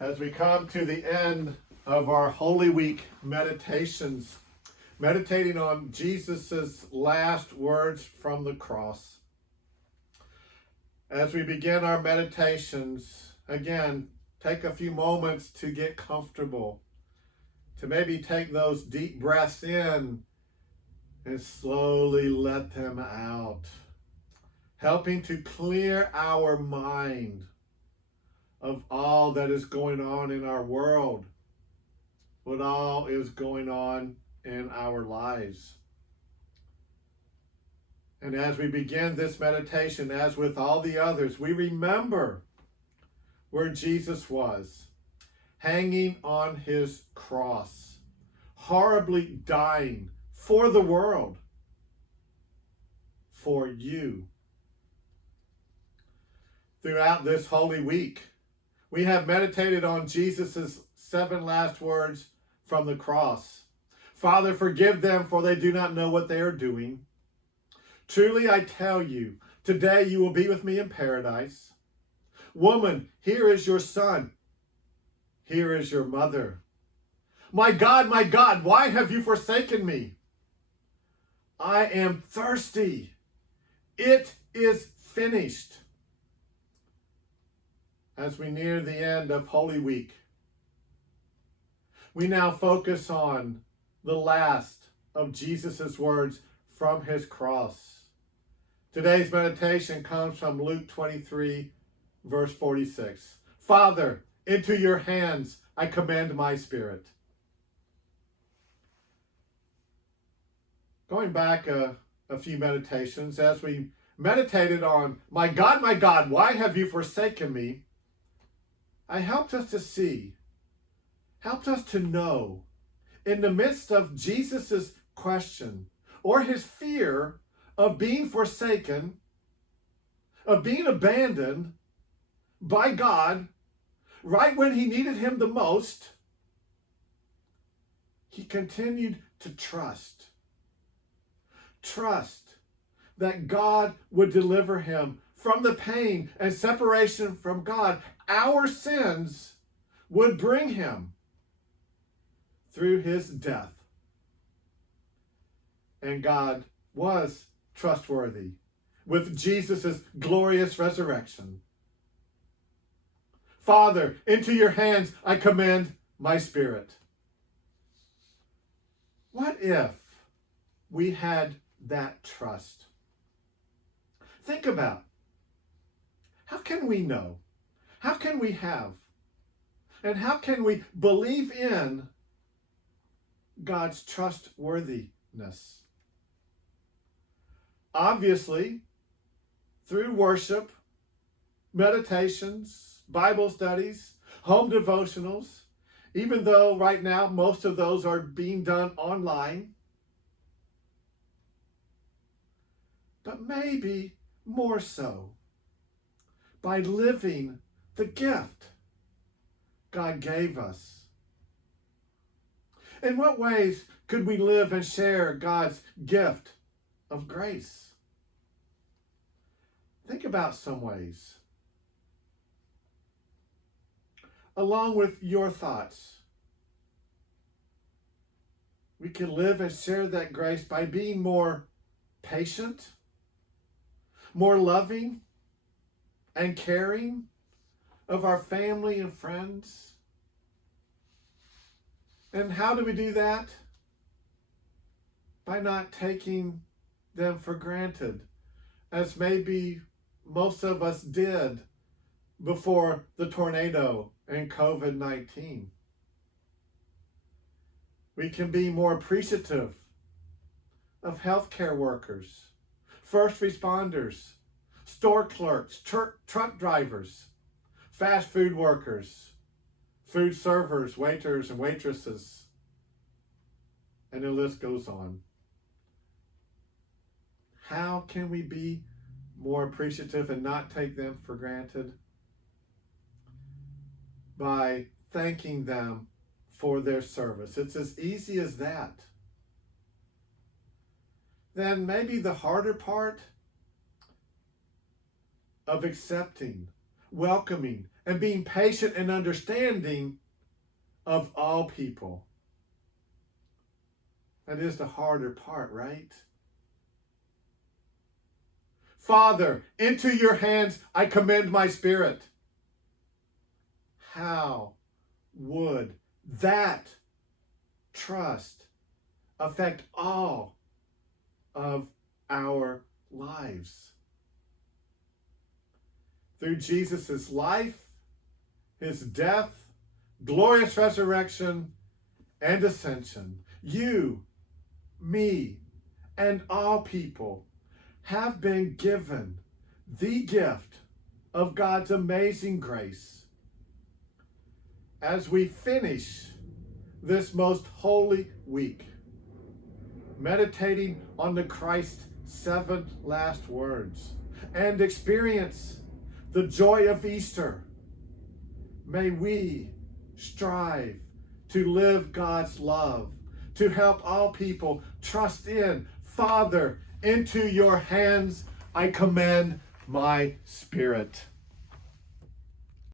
As we come to the end of our Holy Week meditations, meditating on Jesus' last words from the cross. As we begin our meditations, again, take a few moments to get comfortable, to maybe take those deep breaths in and slowly let them out, helping to clear our mind of all that is going on in our world, what all is going on in our lives. And as we begin this meditation, as with all the others, we remember where Jesus was, hanging on his cross, horribly dying for the world, for you. Throughout this Holy Week, we have meditated on Jesus' 7 last words from the cross. Father, forgive them, for they do not know what they are doing. Truly I tell you, today you will be with me in paradise. Woman, here is your son. Here is your mother. My God, why have you forsaken me? I am thirsty. It is finished. As we near the end of Holy Week, we now focus on the last of Jesus' words from his cross. Today's meditation comes from Luke 23, verse 46. Father, into your hands I commend my spirit. Going back a few meditations, as we meditated on, my God, why have you forsaken me? I helped us to see, helped us to know, in the midst of Jesus' question or his fear of being forsaken, of being abandoned by God right when he needed him the most, he continued to trust that God would deliver him from the pain and separation from God our sins would bring him through his death. And God was trustworthy with Jesus' glorious resurrection. Father, into your hands I commend my spirit. What if we had that trust? Think about, how can we know? How can we have? And how can we believe in God's trustworthiness? Obviously, through worship, meditations, Bible studies, home devotionals, even though right now most of those are being done online. But maybe more so by living the gift God gave us. In what ways could we live and share God's gift of grace? Think about some ways. Along with your thoughts, we can live and share that grace by being more patient, more loving, and caring of our family and friends. And how do we do that? By not taking them for granted, as maybe most of us did before the tornado and COVID-19. We can be more appreciative of healthcare workers, first responders, store clerks, truck drivers, fast food workers, food servers, waiters and waitresses, and the list goes on. How can we be more appreciative and not take them for granted? By thanking them for their service. It's as easy as that. Then maybe the harder part of accepting welcoming, and being patient and understanding of all people. That is the harder part, right? Father, into your hands I commend my spirit. How would that trust affect all of our lives? Through Jesus' life, his death, glorious resurrection, and ascension, you, me, and all people have been given the gift of God's amazing grace. As we finish this most holy week, meditating on the Christ's 7 last words, and experience the joy of Easter, may we strive to live God's love, to help all people trust in, Father, into your hands I commend my spirit.